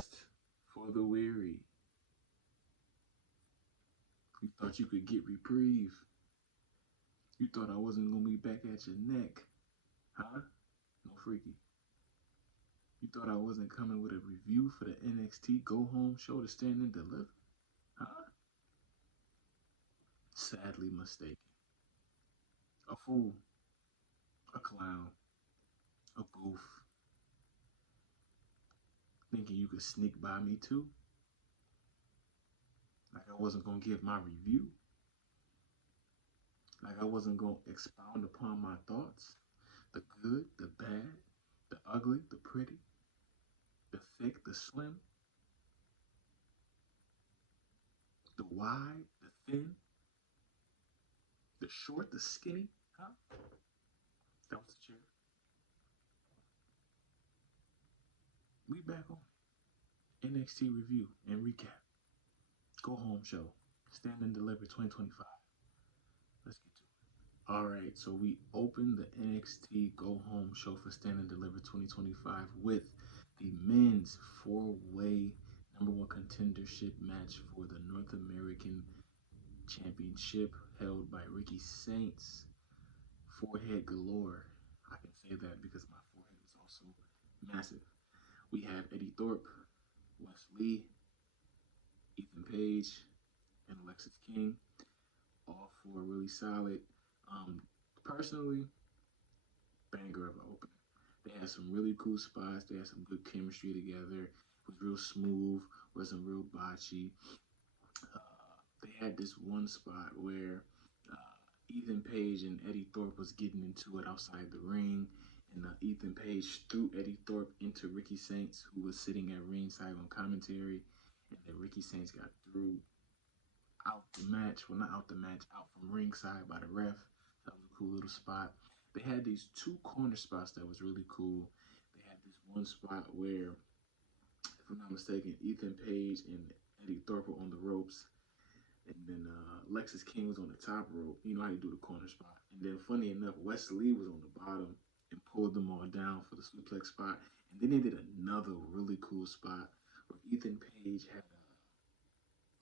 rest for the weary. You thought you could get reprieve. You thought I wasn't gonna be back at your neck. Huh? No freaky. You thought I wasn't coming with a review for the NXT Go Home show to stand and deliver? Huh? Sadly mistaken. A fool. A clown. A goof. Thinking you could sneak by me too? Like I wasn't gonna give my review? Like I wasn't gonna expound upon my thoughts? The good, the bad, the ugly, the pretty, the thick, the slim, the wide, the thin, the short, the skinny? Huh? That was the chair. We back on NXT review and recap. Go home show. Stand and deliver 2025. Let's get to it. Alright, so we opened the NXT Go Home show for Stand and Deliver 2025 with the men's 4-way number one contendership match for the North American Championship held by Ricky Saints. Forehead galore. I can say that because my forehead is also massive. We have Eddie Thorpe, Wes Lee, Ethan Page, and Alexis King. All four really solid. Personally, banger of an opener. They had some really cool spots. They had some good chemistry together. It was real smooth. Wasn't real botchy. They had this one spot where Ethan Page and Eddie Thorpe was getting into it outside the ring, and Ethan Page threw Eddie Thorpe into Ricky Saints, who was sitting at ringside on commentary, and then Ricky Saints got threw out the match. Well, not out the match, out from ringside by the ref. That was a cool little spot. They had these two corner spots that was really cool. They had this one spot where, if I'm not mistaken, Ethan Page and Eddie Thorpe were on the ropes, and then Lexus King was on the top rope. You know how you do the corner spot. And then, funny enough, Wes Lee was on the bottom and pulled them all down for the suplex spot. And then they did another really cool spot where Ethan Page had,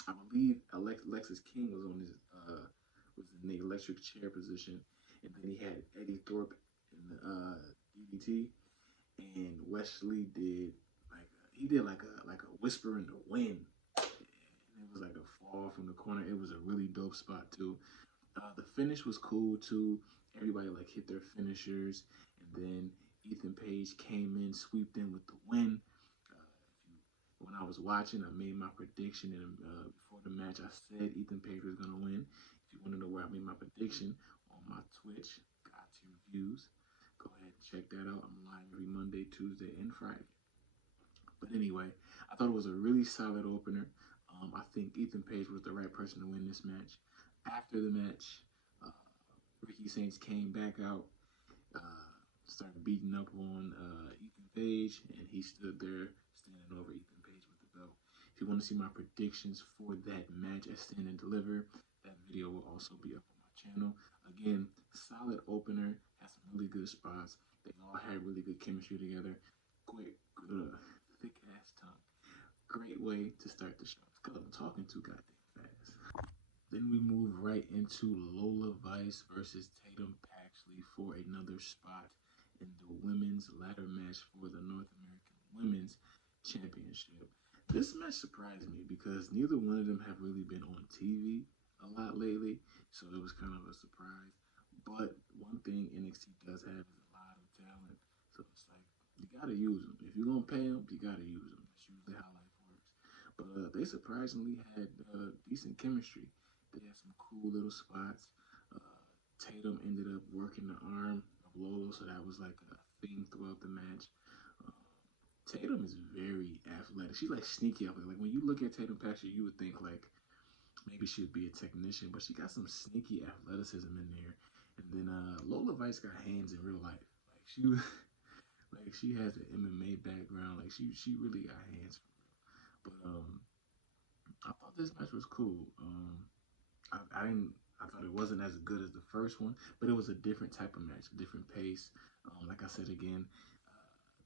I believe, Lexus King was on his was in the electric chair position, and then he had Eddie Thorpe in the DDT, and Wesley did like a whisper in the wind. And it was like a fall from the corner. It was a really dope spot too. The finish was cool too. Everybody like hit their finishers, and then Ethan Page came in, swept in with the win. When I was watching, I made my prediction, and before the match, I said Ethan Page was gonna win. If you want to know where I made my prediction, on my Twitch, godtierviews, go ahead and check that out. I'm live every Monday, Tuesday, and Friday. But anyway, I thought it was a really solid opener. I think Ethan Page was the right person to win this match. After the match, Ricky Saints came back out, started beating up on Ethan Page, and he stood there standing over Ethan Page with the belt. If you want to see my predictions for that match at Stand and Deliver, that video will also be up on my channel. Again, solid opener, had some really good spots. They all had really good chemistry together. Quick, thick ass tongue. Great way to start the show. It's because I'm talking too goddamn fast. Then we move right into Lola Vice versus Tatum Paxley for another spot in the women's ladder match for the North American Women's Championship. This match surprised me because neither one of them have really been on TV a lot lately, so it was kind of a surprise. But one thing NXT does have is a lot of talent, so it's like you gotta use them. If you're gonna pay them, you gotta use them. That's usually how life works. But they surprisingly had decent chemistry. They had some cool little spots. Tatum ended up working the arm of Lola, so that was like a theme throughout the match. Tatum is very athletic. She's like sneaky athletic. Like when you look at Tatum Paxley, you would think like maybe she would be a technician, but she got some sneaky athleticism in there. And then Lola Vice got hands in real life. Like she was, like she has an MMA background. Like she really got hands for real. But I thought this match was cool. I thought it wasn't as good as the first one, but it was a different type of match, a different pace. Like I said again,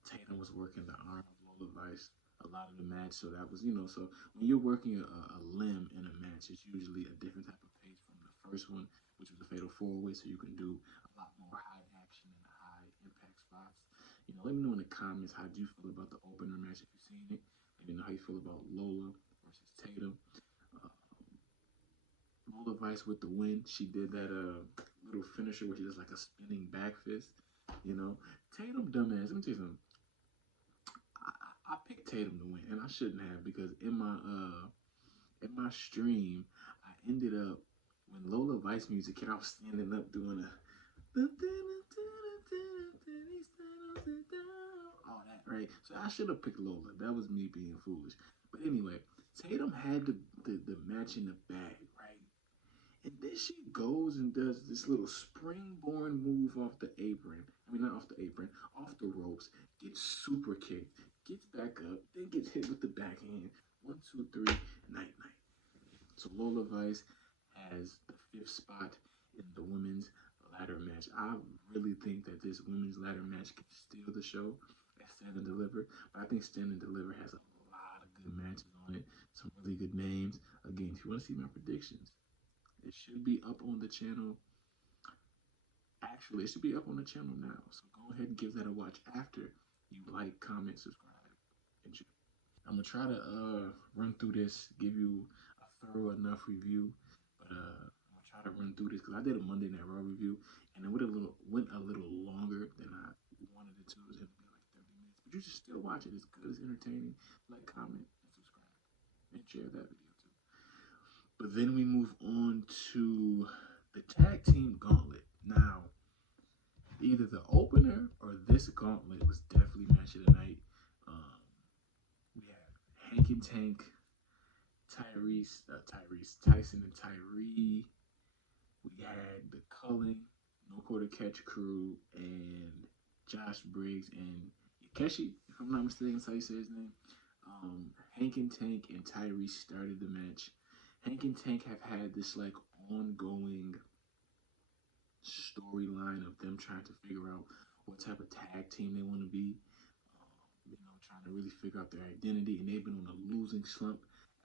Tatum was working the arm of Lola Vice a lot of the match. So that was, so when you're working a limb in a match, it's usually a different type of pace from the first one, which was a fatal four-way. So you can do a lot more high action and high impact spots. Let me know in the comments how you feel about the opener match if you've seen it. Let me know how you feel about Lola versus Tatum. Uh, Lola Vice with the win. She did that little finisher where she does like a spinning back fist. Tatum dumbass. Let me tell you something. I picked Tatum to win, and I shouldn't have because in my stream, I ended up when Lola Vice music hit, I was standing up doing all that, right? So I should have picked Lola. That was me being foolish. But anyway, Tatum had the match in the bag, right? And then she goes and does this little springboard move off the apron. I mean, not off the apron, off the ropes. Gets super kicked, gets back up, then gets hit with the backhand. 1, 2, 3, night, night. So Lola Vice has the 5th spot in the women's ladder match. I really think that this women's ladder match can steal the show at Stand and Deliver. But I think Stand and Deliver has a lot of good matches on it. Some really good names. Again, if you want to see my predictions, it should be up on the channel. Actually, it should be up on the channel now. So go ahead and give that a watch after you like, comment, subscribe, and share. I'm gonna try to run through this, give you a thorough enough review, but I'm gonna try to run through this because I did a Monday Night Raw review and it went a little longer than I wanted it to. It was gonna be like 30 minutes, but you should still watch it. It's good, it's entertaining. Like, comment, and subscribe, and share that video too. But then we move on to the tag team gauntlet. Now, either the opener or this gauntlet was definitely match of the night. We have Hank and Tank, Tyson and Tyree. We had the Cullen, No Quarter Catch Crew, and Josh Briggs and Yakeshi, if I'm not mistaken, that's how you say his name. Hank and Tank and Tyree started the match. Hank and Tank have had this like ongoing storyline of them trying to figure out what type of tag team they want to be. Trying to really figure out their identity, and they've been on a losing slump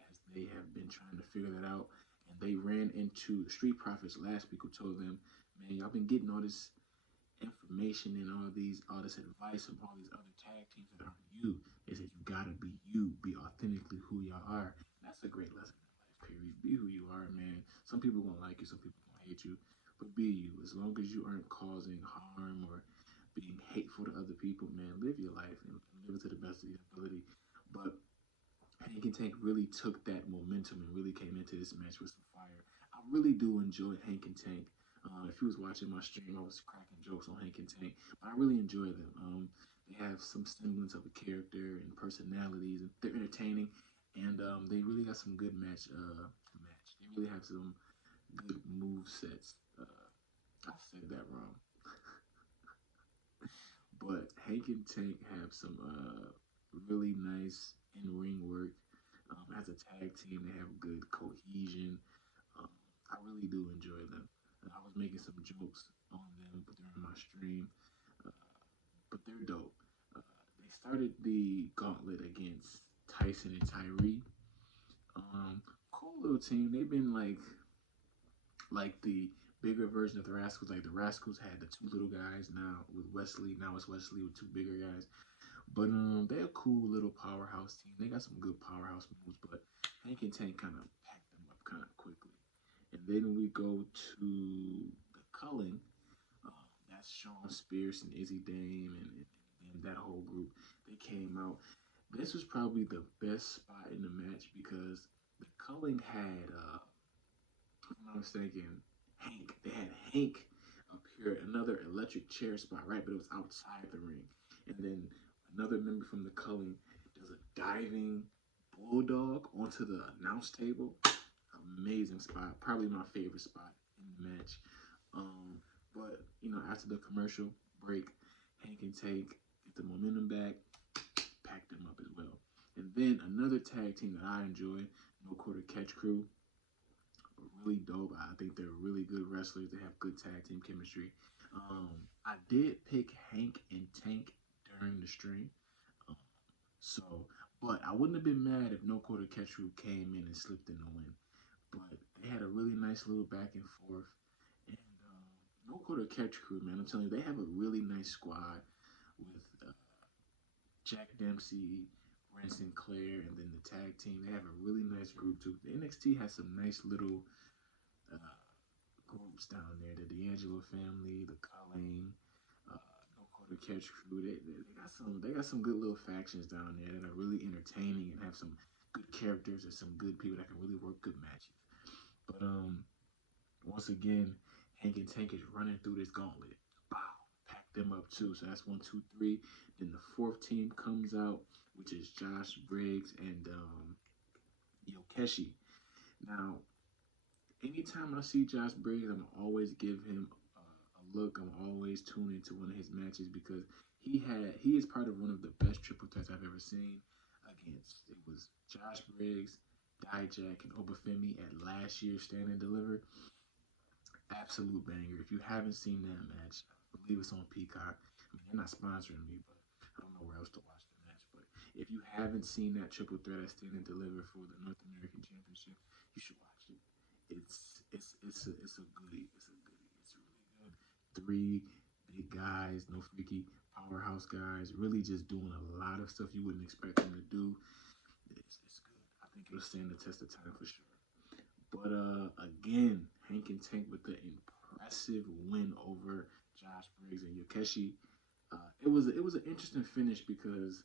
as they have been trying to figure that out. And they ran into the Street Profits last week, who told them, "Man, y'all been getting all this information and all this advice from all these other tag teams that aren't you." They said you gotta be you, be authentically who y'all are. And that's a great lesson in life. Period. Be who you are, man. Some people gonna like you, some people gonna hate you, but be you. As long as you aren't causing harm or being hateful to other people, man, live your life and live it to the best of your ability. But Hank and Tank really took that momentum and really came into this match with some fire. I really do enjoy Hank and Tank. If you was watching my stream, I was cracking jokes on Hank and Tank, but I really enjoy them. They have some semblance of a character and personalities, and they're entertaining, and they really got some good match. They really have some good move sets. I said that wrong. But Hank and Tank have some really nice in-ring work. As a tag team, they have good cohesion. I really do enjoy them. I was making some jokes on them during my stream, uh, but they're dope. They started the gauntlet against Tyson and Tyree. Cool little team. They've been like the bigger version of the Rascals. Like the Rascals had the 2 little guys now with Wesley. Now it's Wesley with 2 bigger guys. But they're a cool little powerhouse team. They got some good powerhouse moves, but Hank and Tank kind of packed them up kind of quickly. And then we go to the Cullen. That's Sean Spears and Izzy Dame and that whole group. They came out. This was probably the best spot in the match because the Cullen had, if I'm not mistaken, Hank. They had Hank up here, another electric chair spot, right? But it was outside the ring. And then another member from the Cullen does a diving bulldog onto the announce table. Amazing spot. Probably my favorite spot in the match. But after the commercial break, Hank and Tank get the momentum back, pack them up as well. And then another tag team that I enjoy, No Quarter Catch Crew. Really dope. I think they're really good wrestlers. They have good tag team chemistry. I did pick Hank and Tank during the stream. So, But I wouldn't have been mad if No Quarter Catch Crew came in and slipped in the win. But they had a really nice little back and forth. And No Quarter Catch Crew, man, I'm telling you, they have a really nice squad with Jack Dempsey, Brent Sinclair, and then the tag team. They have a really nice group too. The NXT has some nice little uh, groups down there. The D'Angelo family, the Colleen, No Quarter Catch Crew. They got some good little factions down there that are really entertaining and have some good characters and some good people that can really work good matches. But once again, Hank and Tank is running through this gauntlet. Bow, pack them up too. So that's 1, 2, 3. Then the fourth team comes out, which is Josh Briggs and Yokeshi. Now, anytime I see Josh Briggs, I'm always give him a look. I'm always tune into one of his matches because he is part of one of the best triple threats I've ever seen. Against it was Josh Briggs, Dijak, and Obafemi at last year's Stand and Deliver. Absolute banger. If you haven't seen that match, I believe it's on Peacock. I mean, they're not sponsoring me, but I don't know where else to watch the match. But if you haven't seen that triple threat at Stand and Deliver for the North American Championship, you should watch it. It's a goodie. It's a goodie. It's really good. Three big guys, no freaky powerhouse guys, really just doing a lot of stuff you wouldn't expect them to do. It's good. I think it'll stand the test of time for sure. But again, Hank and Tank with the impressive win over Josh Briggs and Yokeshi. It was an interesting finish because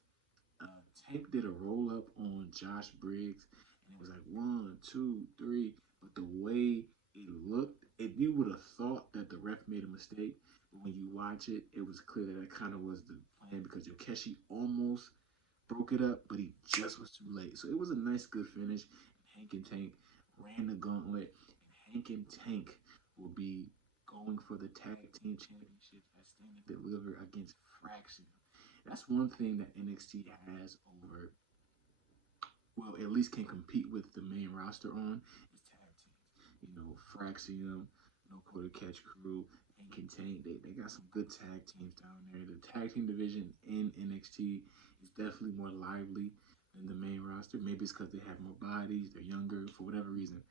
Tank did a roll up on Josh Briggs, and it was like 1, 2, 3. But the way it looked, if you would have thought that the ref made a mistake, but when you watch it, it was clear that kind of was the plan because Yokeshi almost broke it up, but he just was too late. So it was a nice, good finish. Hank and Tank ran the gauntlet, and Hank and Tank will be going for the tag team championships at Stand and Deliver against Fraction. That's one thing that NXT has over, well, at least can compete with the main roster on is tag teams. You know, Fraxium, No Quarter Catch Crew, and Contain. They got some good tag teams down there. The tag team division in NXT is definitely more lively than the main roster. Maybe it's because they have more bodies, they're younger, for whatever reason.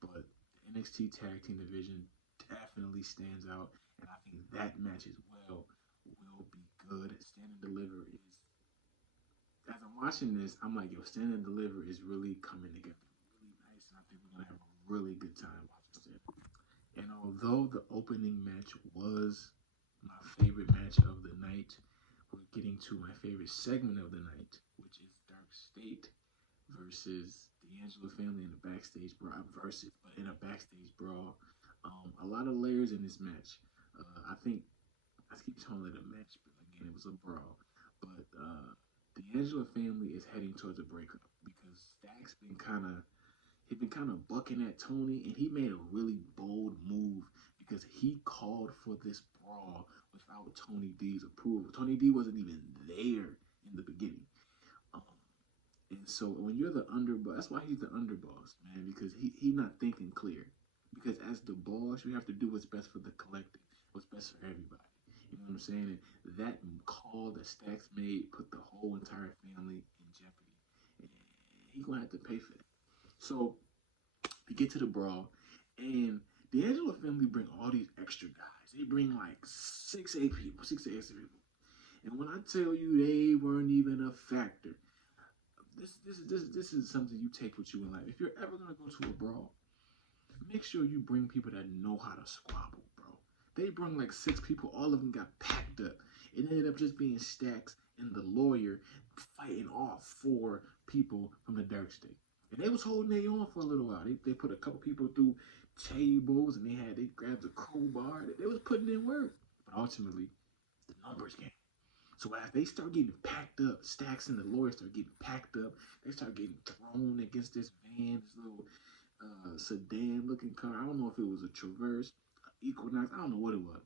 But the NXT tag team division definitely stands out. And I think that match as well will be good. Stand and Deliver is, as I'm watching this, I'm like, yo, Stand and Deliver is really coming together really nice, and I think we're gonna have a really good time watching it. And although the opening match was my favorite match of the night, we're getting to my favorite segment of the night, which is Dark State versus the Angelo family in a backstage brawl but in a backstage brawl. A lot of layers in this match. I think I keep calling it a match, but again, it was a brawl. But the Angela family is heading towards a breakup because Stack's been kind of bucking at Tony, and he made a really bold move because he called for this brawl without Tony D's approval. Tony D wasn't even there in the beginning. Um, and so when you're the underboss, that's why he's the underboss, man, because he not thinking clear. Because as the boss, you have to do what's best for the collective, what's best for everybody. You know what I'm saying? And that call that Stacks made put the whole entire family in jeopardy. And he's going to have to pay for that. So we get to the brawl, and the Angelo family bring all these extra guys. They bring like 6, 8 people, 6 to 8 people. And when I tell you they weren't even a factor, this is something you take with you in life. If you're ever gonna go to a brawl, make sure you bring people that know how to squabble, bro. They brought like 6 people, all of them got packed up. It ended up just being Stacks and the lawyer fighting off 4 people from the Dark State. And they was holding their own for a little while. They put a couple people through tables, and they grabbed a crowbar. They was putting in work. But ultimately, the numbers came. So as they start getting packed up, Stacks and the lawyers start getting packed up. They start getting thrown against this van, this little sedan-looking car. I don't know if it was a Traverse, Equinox. I don't know what it was.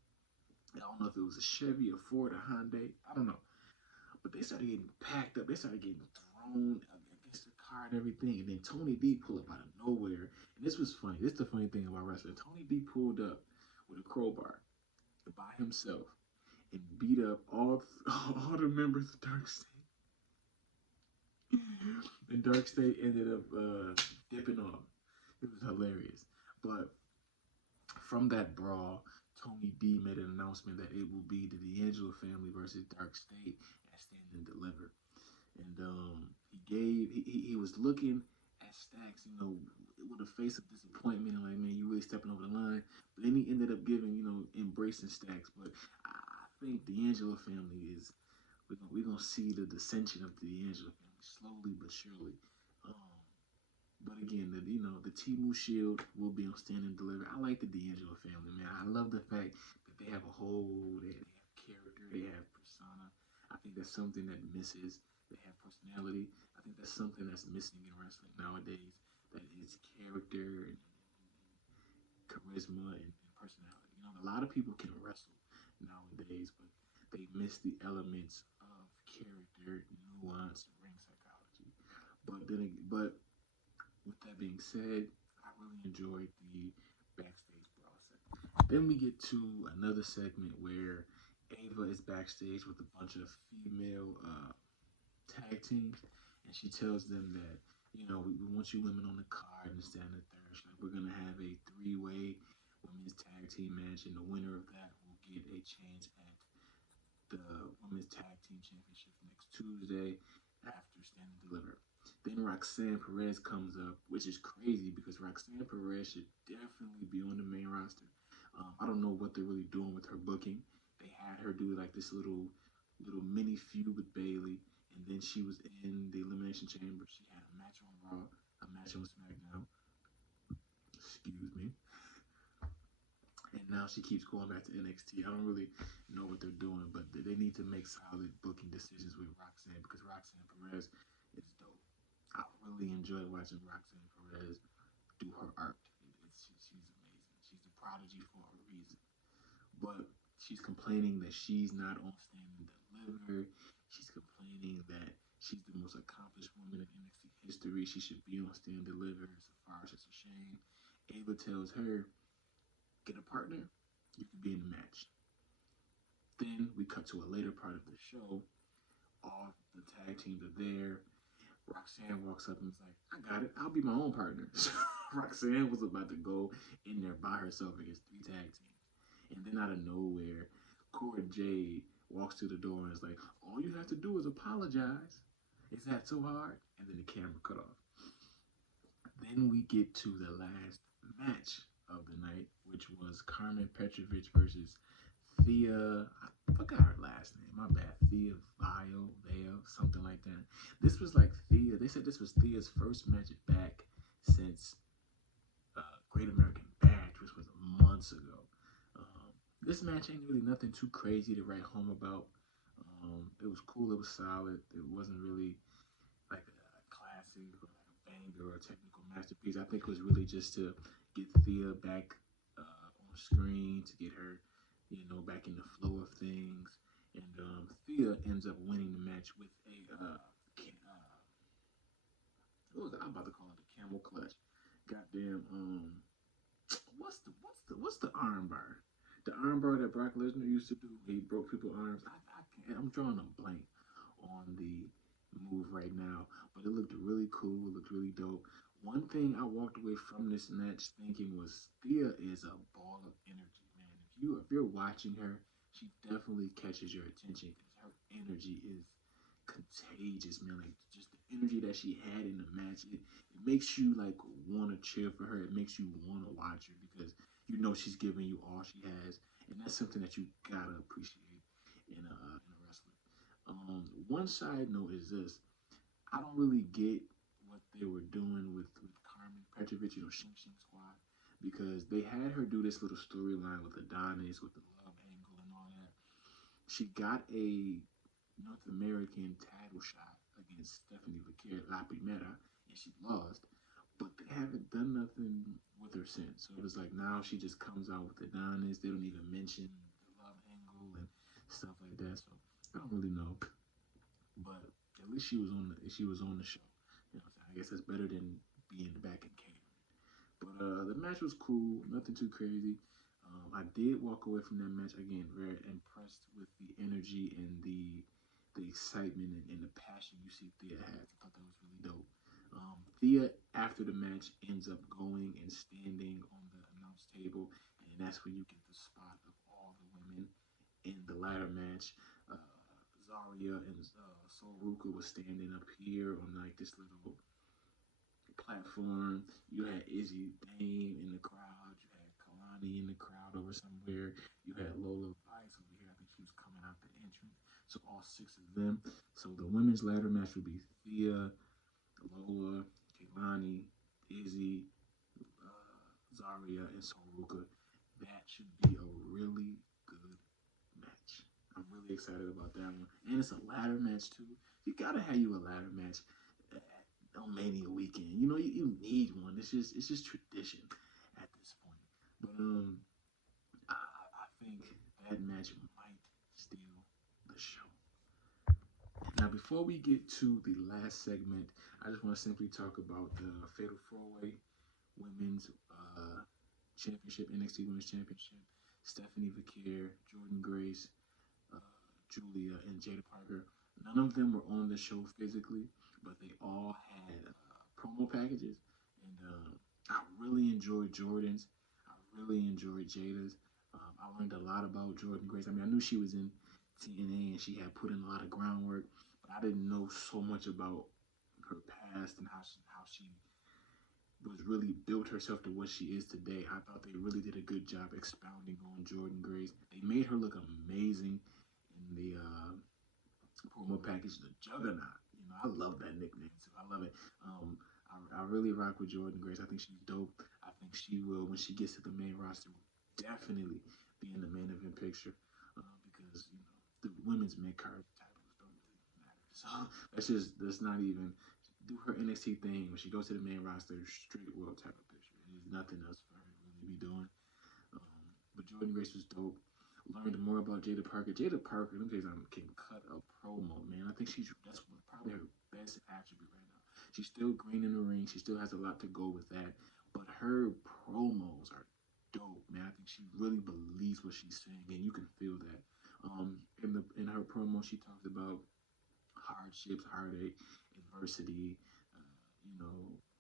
I don't know if it was a Chevy, a Ford, a Hyundai. I don't know. But they started getting packed up. They started getting thrown against the car and everything. And then Tony D pulled up out of nowhere. And this was funny. This is the funny thing about wrestling. Tony D pulled up with a crowbar by himself and beat up all the members of Dark State. And Dark State ended up dipping off. It was hilarious. But from that brawl, Tony B made an announcement that it will be the D'Angelo family versus Dark State at Stand and Deliver. And he was looking at Stacks, with a face of disappointment and like, man, you really stepping over the line. But then he ended up giving, embracing Stacks. But I think D'Angelo family is we're gonna see the dissension of the D'Angelo family slowly but surely. Um, but again, the Timu Shield will be on Stand and Deliver. I like the D'Angelo family, man. I love the fact that they have a whole, they have character, they have persona. I think that's something that misses. They have personality. I think that's something that's missing in wrestling nowadays. That is character and charisma and personality. A lot of people can wrestle nowadays, but they miss the elements of character, nuance, ring psychology. But with that being said, I really enjoyed the backstage brawl segment. Then we get to another segment where Ava is backstage with a bunch of female tag teams, and she tells them that we want you women on the card and stand the third. She's like, we're gonna have a three-way women's tag team match, and the winner of that will get a chance at the women's tag team championship next Tuesday after Stand and Deliver. Then Roxanne Perez comes up, which is crazy because Roxanne Perez should definitely be on the main roster. I don't know what they're really doing with her booking. They had her do like this little mini feud with Bailey, and then she was in the Elimination Chamber. She had a match on Raw, a match on SmackDown. Excuse me. And now she keeps going back to NXT. I don't really know what they're doing, but they need to make solid booking decisions with Roxanne because Roxanne Perez is dope. I really enjoy watching Roxanne Perez do her art. She's amazing. She's the prodigy for a reason. But she's complaining that she's not on Stand and Deliver. She's complaining that she's the most accomplished woman in NXT history. She should be on Stand and Deliver. So far, it's just a shame. Ava tells her, get a partner, you can be in the match. Then we cut to a later part of the show. All the tag teams are there. Roxanne walks up and is like, I got it. I'll be my own partner. Roxanne was about to go in there by herself against three tag teams. And then out of nowhere, Cora Jade walks to the door and is like, all you have to do is apologize. Is that so hard? And then the camera cut off. Then we get to the last match of the night, which was Carmen Petrovic versus Thea. I forgot her last name. My bad. Thea Vale, something like that. This was like Thea. They said this was Thea's first match back since Great American Bash, which was months ago. This match ain't really nothing too crazy to write home about. It was cool. It was solid. It wasn't really like a classic or like a banger or a technical masterpiece. I think it was really just to get Thea back on screen, to get her, back in the flow of things. And Thea ends up winning the match with a what was it? I'm about to call it the camel clutch. Goddamn, what's the arm bar? The arm bar that Brock Lesnar used to do, he broke people's arms. I'm drawing a blank on the move right now, but it looked really cool. It looked really dope. One thing I walked away from this match thinking was Thea is a ball of energy, man. If you're watching her, she definitely catches your attention because her energy is contagious, man. Like just the energy that she had in the match, it makes you like want to cheer for her. It makes you want to watch her because she's giving you all she has, and that's something that you gotta appreciate in a wrestler. One side note is this: I don't really get what they were doing with Carmen Petrovic, Shing Shing Squad, because they had her do this little storyline with Adonis, with the love angle and all that. She got a North American title shot against Stephanie La Primera, and she lost. But they haven't done nothing with her since. So it was like now she just comes out with Adonis. They don't even mention the love angle and stuff like that. So I don't really know. But at least she was on the show. I guess that's better than being back in catering. But the match was cool, nothing too crazy. I did walk away from that match again very impressed with the energy and the the excitement and the passion you see Thea has. I thought that was really dope. Thea, after the match, ends up going and standing on the announce table, and that's where you get the spot of all the women in the ladder match. Uh, Zarya and Soruka was standing up here on like this little platform. You had Izzy Dane in the crowd. You had Kalani in the crowd over somewhere. You had Lola Vice over here. I think she was coming out the entrance. So all six of them. So the women's ladder match would be Thea, Lola, Kalani, Izzy, Zarya, and Soruka. That should be a really good match. I'm really excited about that one. And it's a ladder match too. You gotta have you a ladder match on Mania weekend. You know, you need one. It's just tradition at this point. But I think that match might steal the show. Now, before we get to the last segment, I just want to simply talk about the Fatal 4-Way Women's Championship, NXT Women's Championship. Stephanie Vaquer, Jordan Grace, Julia, and Jada Parker. None of them were on the show physically, but they all had promo packages. And I really enjoyed Jordan's. I really enjoyed Jada's. I learned a lot about Jordan Grace. I mean, I knew she was in TNA and she had put in a lot of groundwork, but I didn't know so much about her past and how she was really built herself to what she is today. I thought they really did a good job expounding on Jordan Grace. They made her look amazing in the promo package, the Juggernaut. You know, I love that nickname too. I love it. I really rock with Jordan Grace. I think she's dope. I think she will, when she gets to the main roster, definitely be in the main event picture because you know the women's mid card titles don't really matter. So let's not even do her NXT thing when she goes to the main roster, straight world title picture. There's nothing else for her to really be doing. But Jordan Grace was dope. Learned more about Jada Parker. Jada Parker, let me tell you something, can cut a promo, man. I think that's probably her best attribute right now. She's still green in the ring. She still has a lot to go with that. But her promos are dope, man. I think she really believes what she's saying, and you can feel that. In her promo, she talks about hardships, heartache, adversity, you know,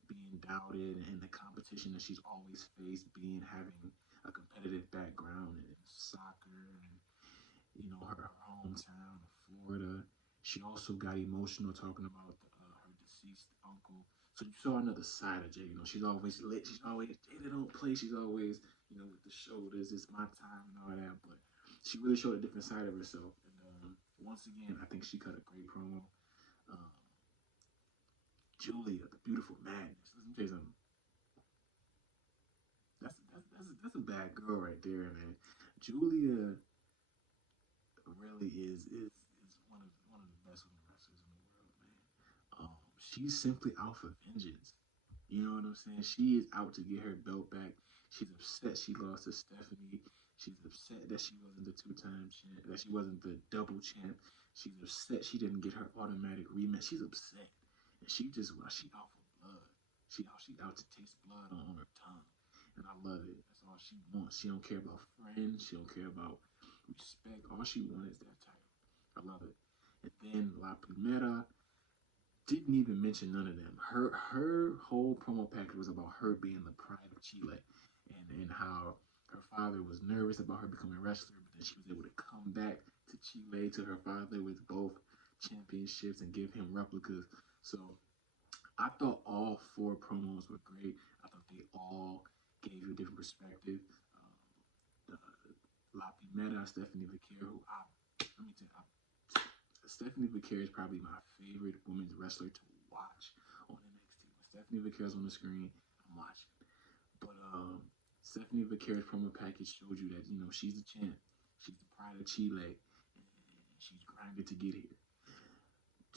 being doubted, and the competition that she's always faced, having a competitive background in soccer and you know her hometown of Florida. She also got emotional talking about her deceased uncle. So you saw another side of Jada. You know, she's always lit. She's always Jada don't play. She's always with the shoulders. It's my time and all that. But she really showed a different side of herself. And once again, I think she cut a great promo. Um, Julia, the beautiful madness. Let me tell you something. That's a bad girl right there, man. Julia really is one of the best women wrestlers in the world, man. She's simply out for vengeance. You know what I'm saying? She is out to get her belt back. She's upset she lost to Stephanie. She's upset that she wasn't the two-time champ, that she wasn't the double champ. She's upset she didn't get her automatic rematch. She's upset, and she out for blood. She out to taste blood on her tongue, and I love it. That's all she wants. She don't care about friends. She don't care about respect. All she wants is that title. I love it. And then La Primera didn't even mention none of them. Her whole promo package was about her being the pride of Chile, and how her father was nervous about her becoming a wrestler, but then she was able to come back to Chile to her father with both championships and give him replicas. So I thought all four promos were great. I thought they all gave you a different perspective. La Primera, Stephanie Vaquer, let me tell you, Stephanie Vaquer is probably my favorite women's wrestler to watch on NXT. When Stephanie Vaquer's on the screen, I'm watching. But Stephanie Vaquer's promo package showed you that she's the champ, she's the pride of Chile, and she's grinded to get here.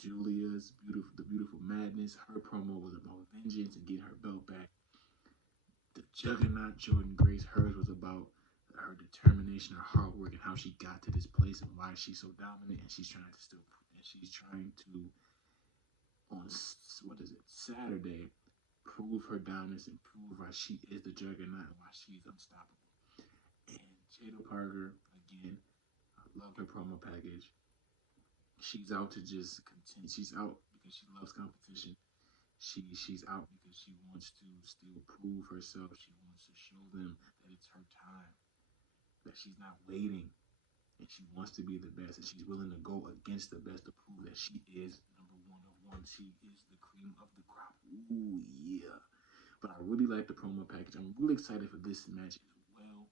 Julia's the beautiful madness. Her promo was about vengeance and getting her belt back. The Juggernaut Jordan Grace, hers was about her determination, her hard work, and how she got to this place and why she's so dominant. And she's trying to on Saturday prove her dominance and prove why she is the Juggernaut and why she's unstoppable. And Jada Parker, again, I loved her promo package. she's out to just continue. She's out because she loves competition. She's out because she wants to still prove herself. She wants to show them that it's her time, that she's not waiting, and she wants to be the best, and she's willing to go against the best to prove that she is number one of one. She is the cream of the crop. Ooh, yeah. But I really like the promo package. I'm really excited for this match as well.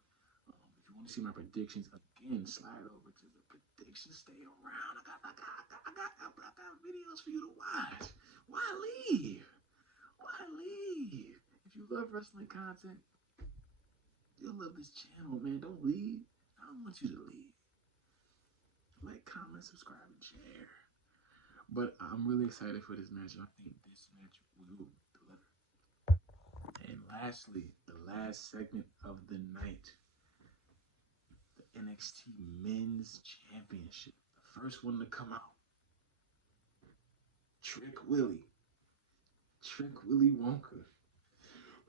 If you want to see my predictions, again, slide over to the predictions. Stay around. I got videos for you to watch. Why leave? Why leave? If you love wrestling content, you'll love this channel, man. Don't leave. I don't want you to leave. Like, comment, subscribe, and share. But I'm really excited for this match. I think this match will deliver. And lastly, the last segment of the night, the NXT Men's Championship. The first one to come out. Trick Willie Wonka.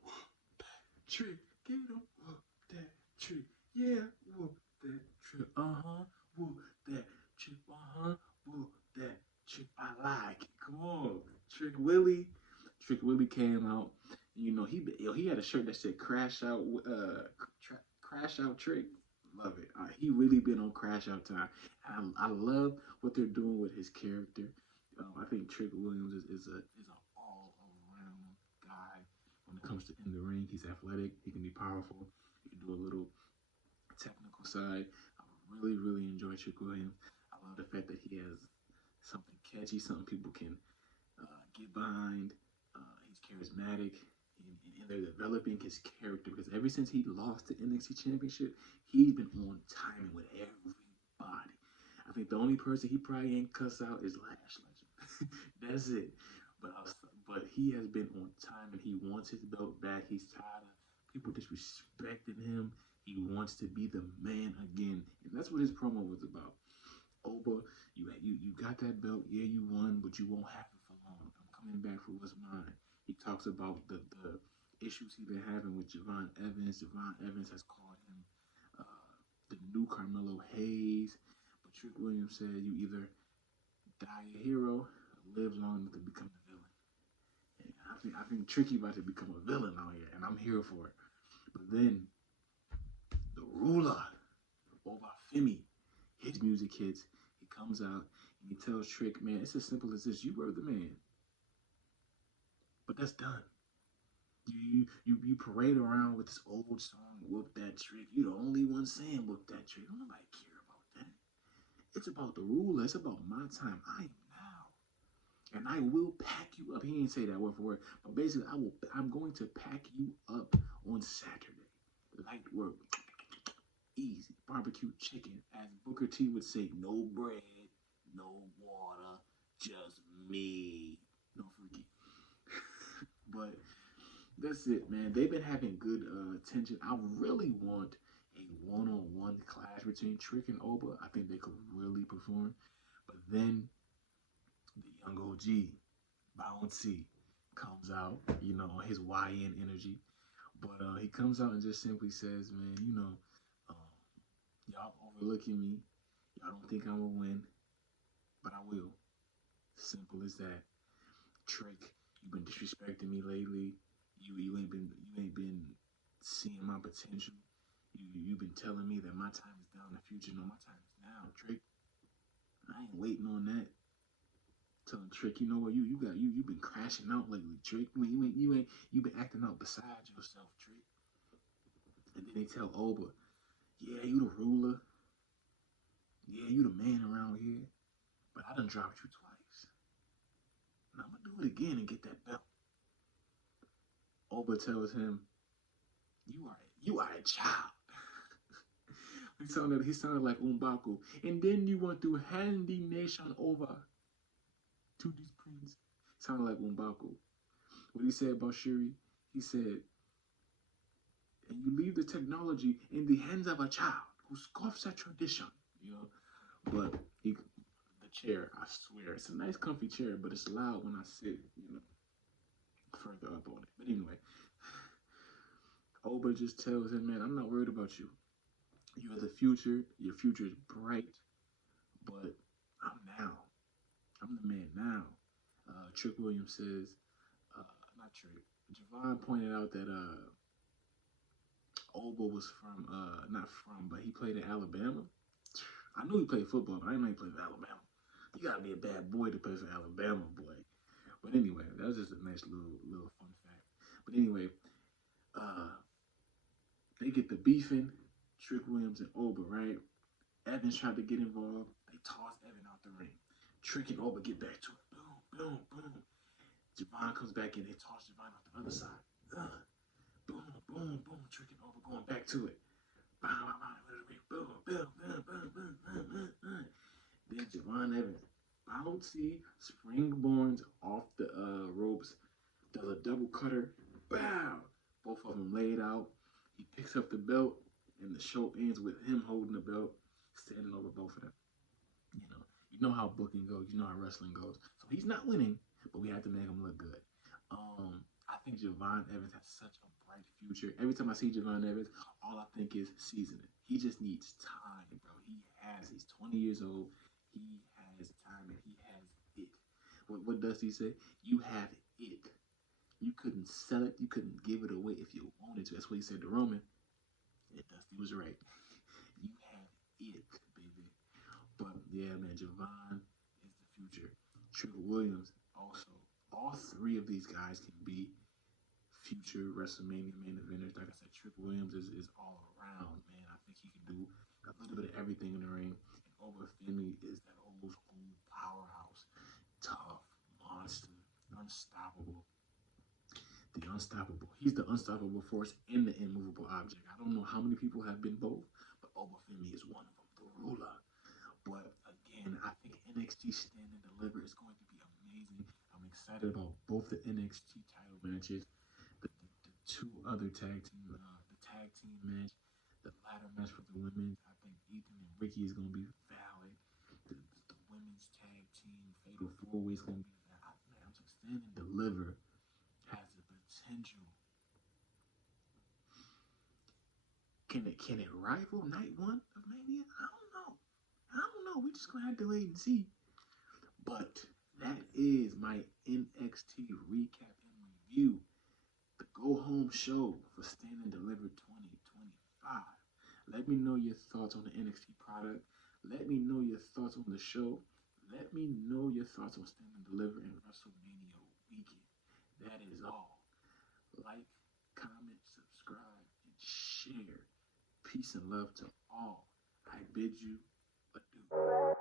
Whoop that trick, get him, whoop that trick, yeah, whoop that trick, whoop that trick, whoop that trick, I like it, come on, Trick Willie came out, you know, he had a shirt that said crash out trick, love it, he really been on crash out time, I love what they're doing with his character. I think Trick Williams is an all-around guy when it comes to in the ring. He's athletic. He can be powerful. He can do a little technical side. I really, really enjoy Trick Williams. I love the fact that he has something catchy, something people can get behind. He's charismatic. And they're developing his character because ever since he lost the NXT Championship, he's been on timing with everybody. I think the only person he probably ain't cuss out is Lash Legend. That's it. But he has been on time and he wants his belt back. He's tired of people disrespecting him. He wants to be the man again. And that's what his promo was about. Oba, you got that belt. Yeah, you won, but you won't have it for long. I'm coming back for what's mine. He talks about the issues he's been having with Javon Evans. Javon Evans has called him the new Carmelo Hayes. But Trick Williams said you either die a hero, live long enough to become a villain. And I think Tricky about to become a villain out here, and I'm here for it. But then the ruler, Obafemi, his music hits. He comes out and he tells Trick, man, it's as simple as this. You were the man. But that's done. You parade around with this old song, whoop that trick. You the only one saying whoop that trick. Don't nobody care about that. It's about the ruler. It's about my time. I am now. And I will pack you up. He didn't say that word for word. But basically, I'm going to pack you up on Saturday. Light work. Easy. Barbecue chicken. As Booker T would say, no bread, no water, just me. No freaky. But that's it, man. They've been having good tension. I really want a one-on-one clash between Trick and Oba. I think they could really perform. But then the young OG, Bouncy, comes out, you know, on his YN energy. But he comes out and just simply says, man, you know, y'all overlooking me. Y'all don't think I'm going to win. But I will. Simple as that. Trick, you've been disrespecting me lately. You ain't been seeing my potential. You've been telling me that my time is down in the future. No, my time is now, Trick. I ain't waiting on that. Telling Trick, you know what, you've been crashing out lately, Trick. You've been acting out beside yourself, Trick. And then they tell Oba, yeah, you the ruler. Yeah, you the man around here. But I done dropped you twice. And I'm gonna do it again and get that belt. Oba tells him, you are a child. he sounded like Umbaku. And then you want to hand the nation over to this prince. Sounded like Umbaku. What he said about Shuri, he said, and you leave the technology in the hands of a child who scoffs at tradition. You know, but the chair, I swear, it's a nice comfy chair, but it's loud when I sit, you know, further up on it. But anyway, Oba just tells him, man, I'm not worried about you. You're the future. Your future is bright, but I'm now. I'm the man now. Trick Williams says, not Trick. Javon pointed out that Obo was from, not from, but he played in Alabama. I knew he played football, but I didn't know he played for Alabama. You gotta be a bad boy to play for Alabama, boy. But anyway, that was just a nice little fun fact. But anyway, uh, they get the beefing, Trick Williams and Oba, right? Evans tried to get involved. They toss Evan out the ring. Trick and Oba get back to it. Boom, boom, boom. Javon comes back in. They toss Javon off the other side. Boom, boom, boom. Trick and Oba going back to it. Bow, bow, bow. Boom, boom, boom, boom, boom, boom, boom, boom. Then Javon Evans bouncy springboards off the ropes. Does a double cutter. Bow. Both of them laid out. He picks up the belt, and the show ends with him holding the belt, standing over both of them. You know how booking goes. You know how wrestling goes. So he's not winning, but we have to make him look good. I think Javon Evans has such a bright future. Every time I see Javon Evans, all I think is seasoning. He just needs time, bro. He's 20 years old. He has time and he has it. What does he say? You have it. You couldn't sell it. You couldn't give it away if you wanted to. That's what he said to Roman. And Dusty was right. You have it, baby. But yeah, man, Javon is the future. Trick Williams also. All three of these guys can be future WrestleMania main eventers. Like I said, Trick Williams is all around, man. I think he can do a little bit of everything in the ring. And Oba Femi is that old school powerhouse. Tough, monster, unstoppable. The unstoppable. He's the unstoppable force and the immovable object. I don't know how many people have been both, but Oba Femi is one of them, the ruler. But again, I think NXT Stand and Deliver is going to be amazing. I'm excited about both the NXT title matches, the two other tag team, the tag team match, the ladder match for the women. I think Ethan and Ricky is going to be valid. The women's tag team fatal four way is going to be valid. Man, I'm just Stand and Deliver has the potential. Can it rival night one of Mania? I don't know. We're just gonna have to wait and see. But that is my NXT recap and review. The go home show for Stand and Deliver 2025. Let me know your thoughts on the NXT product. Let me know your thoughts on the show. Let me know your thoughts on Stand and Deliver and WrestleMania weekend. That is all. Like, comment, subscribe, and share. Peace and love to all. I bid you adieu.